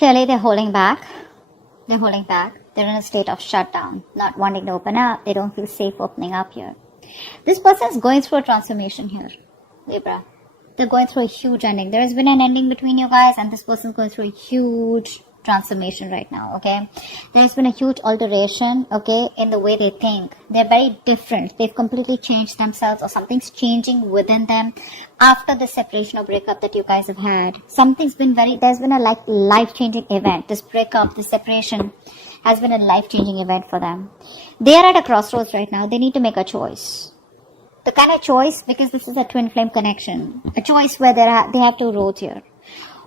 Clearly, they're holding back. They're holding back. They're in a state of shutdown, not wanting to open up. They don't feel safe opening up here. This person is going through a transformation here, Libra. They're going through a huge ending. There has been an ending between you guys, and this person is going through a huge transformation right now, okay? There's been a huge alteration, okay, in the way they think. They're very different. They've completely changed themselves, or something's changing within them after the separation or breakup that you guys have had. There's been a life-changing event. This breakup, this separation has been a life-changing event for them. They are at a crossroads right now. They need to make a choice. The kind of choice, because this is a twin flame connection, a choice where they have two roads here.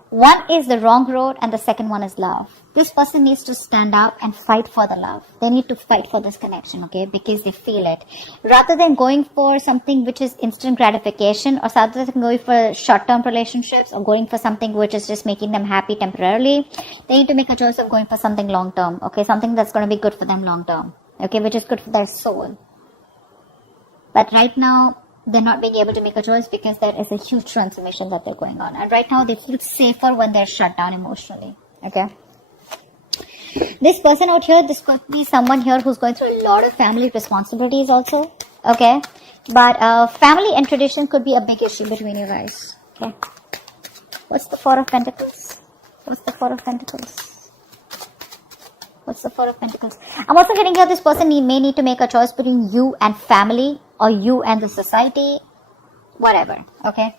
One is the wrong road and the second one is love. This person needs to stand up and fight for the love. They need to fight for this connection, okay, because they feel it. Rather than going for something which is instant gratification, or rather than going for short-term relationships, or going for something which is just making them happy temporarily, they need to make a choice of going for something long-term, okay, something that's going to be good for them long-term, okay, which is good for their soul. But right now, they're not being able to make a choice because there is a huge transformation that they're going on. And right now, they feel safer when they're shut down emotionally. Okay. This person out here, this could be someone here who's going through a lot of family responsibilities also. Okay. But family and tradition could be a big issue between you guys. Okay. What's the Four of Pentacles? What's the Four of Pentacles? What's the Four of Pentacles? I'm also getting here this person may need to make a choice between you and family, or you and the society, whatever, okay?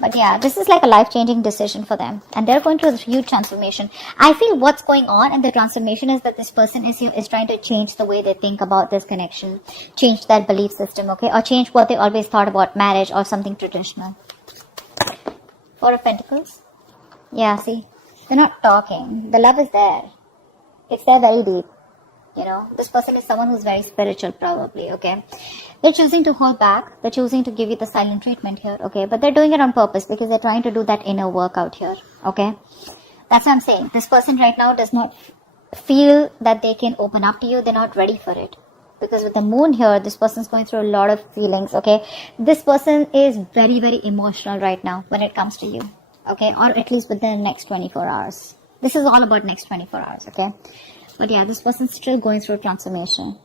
But yeah, this is like a life-changing decision for them, and they're going through a huge transformation. I feel what's going on in the transformation is that this person is trying to change the way they think about this connection, change their belief system, okay? Or change what they always thought about marriage or something traditional. Four of Pentacles. Yeah, see? They're not talking. The love is there. It's there very deep. You know, this person is someone who's very spiritual, probably, okay? They're choosing to hold back. They're choosing to give you the silent treatment here, okay? But they're doing it on purpose because they're trying to do that inner work out here, okay? That's what I'm saying. This person right now does not feel that they can open up to you. They're not ready for it. Because with the moon here, this person's going through a lot of feelings, okay? This person is very, very emotional right now when it comes to you, okay? Or at least within the next 24 hours. This is all about next 24 hours, okay? But yeah, this person's still going through transformation.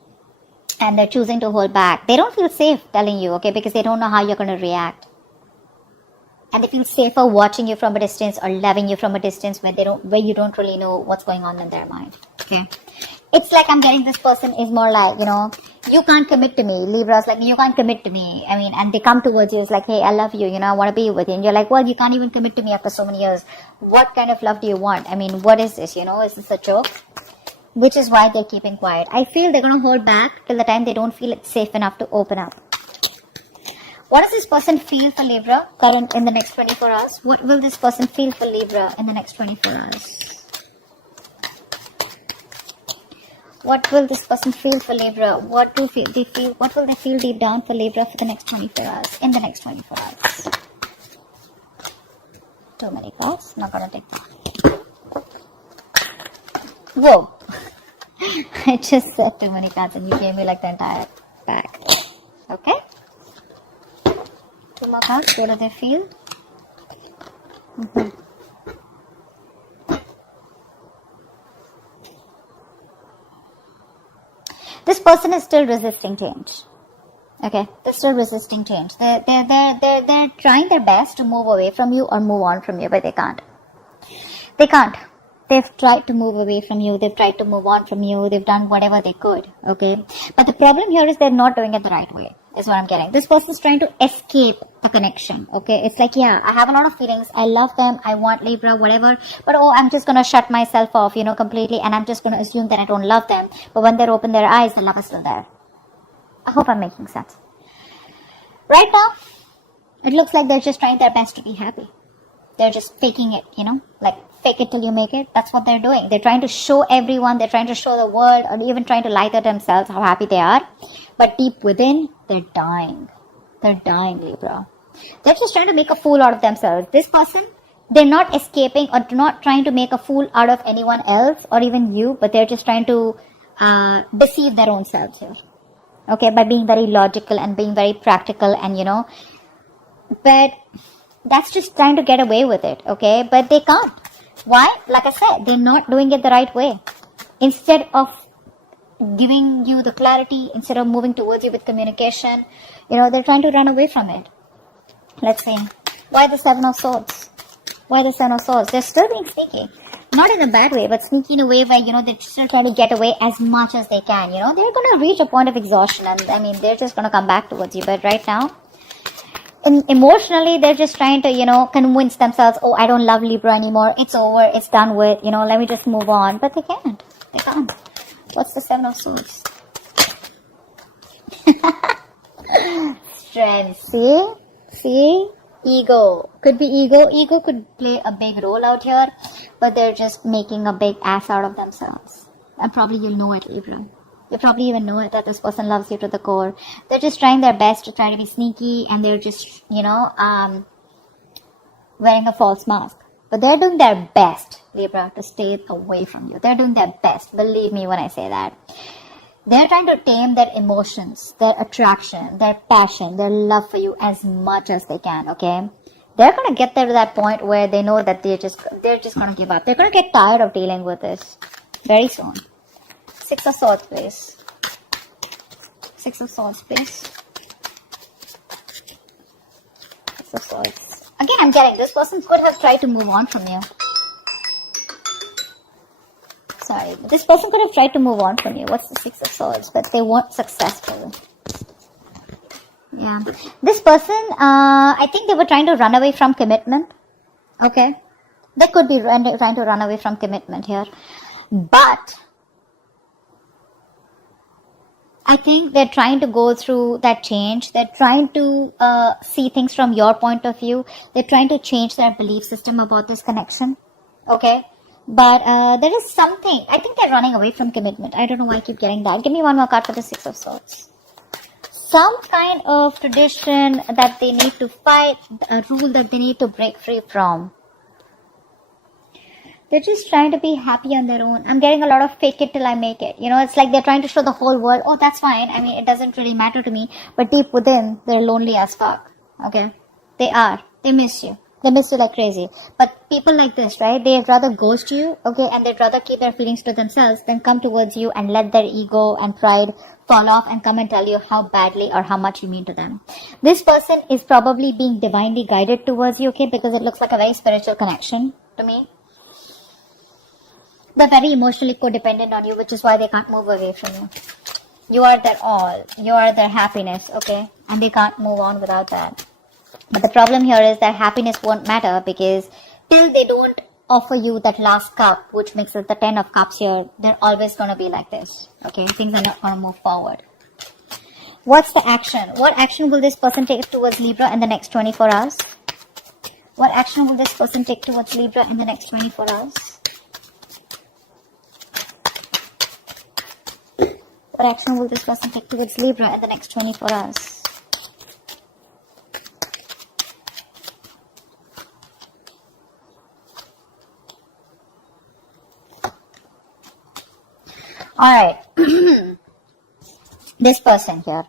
And they're choosing to hold back. They don't feel safe telling you, okay? Because they don't know how you're going to react. And they feel safer watching you from a distance or loving you from a distance where you don't really know what's going on in their mind, okay? It's like I'm getting this person is more like, you know, you can't commit to me. Libra's like, you can't commit to me. I mean, and they come towards you. It's like, hey, I love you. You know, I want to be with you. And you're like, well, you can't even commit to me after so many years. What kind of love do you want? I mean, what is this? You know, is this a joke? Which is why they're keeping quiet. I feel they're going to hold back till the time they don't feel it's safe enough to open up. What does this person feel for Libra in the next 24 hours? What will this person feel for Libra in the next 24 hours? What will this person feel for Libra? What will they feel deep down for Libra for the next 24 hours? In the next 24 hours. Too many cards. Not going to take that. Whoa. I just said too many cards and you gave me like the entire pack. Okay. Two more cards. What do they feel? This person is still resisting change. Okay, they're still resisting change. They're trying their best to move away from you or move on from you, but they can't. They can't. They've tried to move away from you. They've tried to move on from you. They've done whatever they could. Okay, but the problem here is they're not doing it the right way. Is what I'm getting. This person's trying to escape the connection. Okay, it's like, yeah, I have a lot of feelings. I love them. I want Libra, whatever. But oh, I'm just gonna shut myself off, you know, completely, and I'm just gonna assume that I don't love them. But when they open their eyes, the love is still there. I hope I'm making sense. Right now, it looks like they're just trying their best to be happy. They're just faking it, you know, like fake it till you make it. That's what they're doing. They're trying to show everyone. They're trying to show the world, or even trying to lie to themselves how happy they are. But deep within, they're dying. They're dying, Libra. They're just trying to make a fool out of themselves. This person, they're not escaping or not trying to make a fool out of anyone else or even you, but they're just trying to deceive their own selves here. Okay, by being very logical and being very practical and, you know, but that's just trying to get away with it, okay? But they can't. Why? Like I said, they're not doing it the right way. Instead of giving you the clarity, instead of moving towards you with communication, they're trying to run away from it. Let's see. Why the Seven of Swords? Why the Seven of Swords? They're still being sneaky. Not in a bad way, but sneaky in a way where, they're still trying to get away as much as they can. They're going to reach a point of exhaustion, and they're just going to come back towards you. But right now, emotionally, they're just trying to, convince themselves, oh, I don't love Libra anymore. It's over. It's done with. Let me just move on. But they can't. They can't. What's the Seven of Swords? Strength. See? Ego. Could be ego. Ego could play a big role out here, but they're just making a big ass out of themselves. And probably you'll know it, Libra. You probably even know it, that this person loves you to the core. They're just trying their best to try to be sneaky, and they're just, wearing a false mask. But they're doing their best, Libra, to stay away from you. They're doing their best. Believe me when I say that. They're trying to tame their emotions, their attraction, their passion, their love for you as much as they can, okay? They're going to get there to that point where they know that they're just going to give up. They're going to get tired of dealing with this very soon. Six of Swords, please. Six of Swords, please. Six of Swords. Again, I'm getting this person could have tried to move on from you. Sorry, this person could have tried to move on from you. What's the Six of Swords? But they weren't successful. Yeah. This person, I think they were trying to run away from commitment. Okay. They could be trying to run away from commitment here. But I think they're trying to go through that change. They're trying to see things from your point of view. They're trying to change their belief system about this connection. Okay. But there is something. I think they're running away from commitment. I don't know why I keep getting that. Give me one more card for the Six of Swords. Some kind of tradition that they need to fight, a rule that they need to break free from. They're just trying to be happy on their own. I'm getting a lot of fake it till I make it. It's like they're trying to show the whole world, oh, that's fine. It doesn't really matter to me. But deep within, they're lonely as fuck. Okay? They are. They miss you. They miss you like crazy. But people like this, right? They'd rather ghost you, okay? And they'd rather keep their feelings to themselves than come towards you and let their ego and pride fall off and come and tell you how badly or how much you mean to them. This person is probably being divinely guided towards you, okay? Because it looks like a very spiritual connection to me. They're very emotionally codependent on you, which is why they can't move away from you. You are their all. You are their happiness, okay? And they can't move on without that. But the problem here is that happiness won't matter, because till they don't offer you that last cup, which makes it the 10 of cups here, they're always going to be like this. Okay, things are not going to move forward. What's the action? What action will this person take towards Libra in the next 24 hours? What action will this person take towards Libra in the next 24 hours? What action will this person take towards Libra in the next 24 hours? Alright, this person here.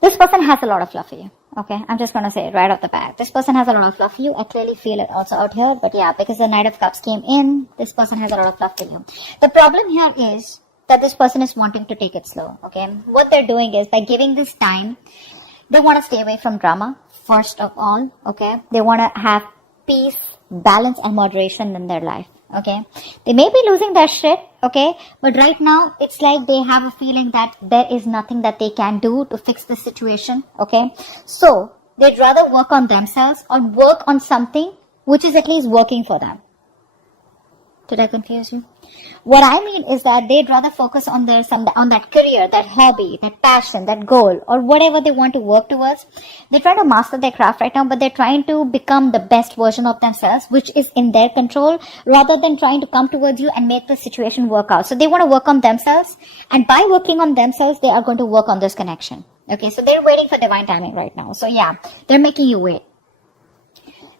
This person has a lot of love for you. Okay, I'm just going to say it right off the bat. This person has a lot of love for you. I clearly feel it also out here. But yeah, because the Knight of Cups came in, this person has a lot of love for you. The problem here is that this person is wanting to take it slow. Okay, what they're doing is, by giving this time, they want to stay away from drama, first of all. Okay, they want to have peace, balance and moderation in their life. Okay, they may be losing their shit, okay, but right now it's like they have a feeling that there is nothing that they can do to fix the situation. Okay, so they'd rather work on themselves or work on something which is at least working for them. Did I confuse you? What I mean is that they'd rather focus on on that career, that hobby, that passion, that goal, or whatever they want to work towards. They're trying to master their craft right now, but they're trying to become the best version of themselves, which is in their control, rather than trying to come towards you and make the situation work out. So they want to work on themselves, and by working on themselves, they are going to work on this connection. Okay, so they're waiting for divine timing right now. So yeah, they're making you wait.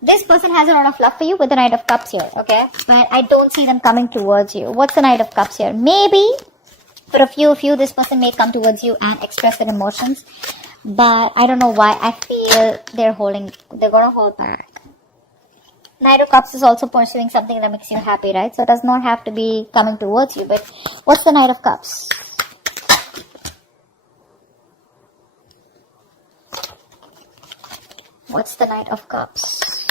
This person has a lot of love for you with the Knight of Cups here, okay? But I don't see them coming towards you. What's the Knight of Cups here? Maybe for a few of you, this person may come towards you and express their emotions. But I don't know why. I feel they're going to hold back. Knight of Cups is also pursuing something that makes you happy, right? So it does not have to be coming towards you, but what's the Knight of Cups? What's the Knight of Cups?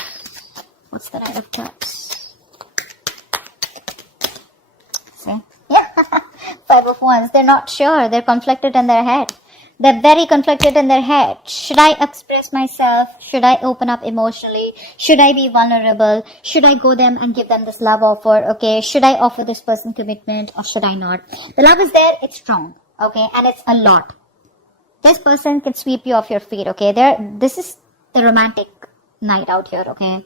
What's the Knight of Cups? See? Yeah. Five of Wands. They're not sure. They're conflicted in their head. They're very conflicted in their head. Should I express myself? Should I open up emotionally? Should I be vulnerable? Should I go them and give them this love offer? Okay. Should I offer this person commitment or should I not? The love is there. It's strong. Okay. And it's a lot. This person can sweep you off your feet. Okay. This is the romantic night out here. Okay.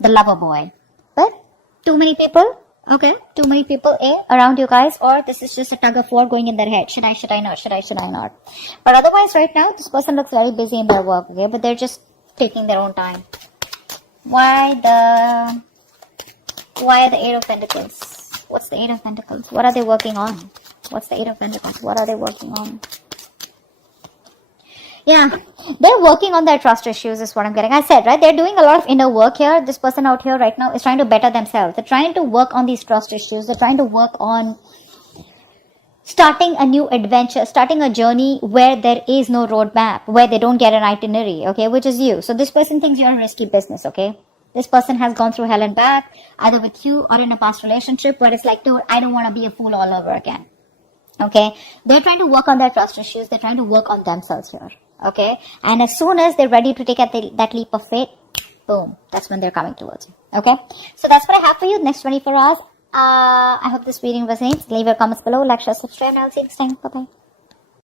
The lover boy. But too many people. Okay, too many people around you guys, or this is just a tug of war going in their head. Should I not? Should I not? But otherwise, right now, this person looks very busy in their work, okay? But they're just taking their own time. Why the Eight of Pentacles? What's the Eight of Pentacles? What are they working on? What's the Eight of Pentacles? What are they working on? Yeah, they're working on their trust issues is what I'm getting. I said, right? They're doing a lot of inner work here. This person out here right now is trying to better themselves. They're trying to work on these trust issues. They're trying to work on starting a new adventure, starting a journey where there is no roadmap, where they don't get an itinerary, okay, which is you. So this person thinks you're a risky business, okay? This person has gone through hell and back, either with you or in a past relationship where it's like, dude, I don't want to be a fool all over again. Okay? They're trying to work on their trust issues. They're trying to work on themselves here. Okay, and as soon as they're ready to take that leap of faith, boom, that's when they're coming towards you. Okay, so that's what I have for you next 24 hours. I hope this reading resonates. Leave your comments below, like, share, subscribe, and I'll see you next time. Bye bye.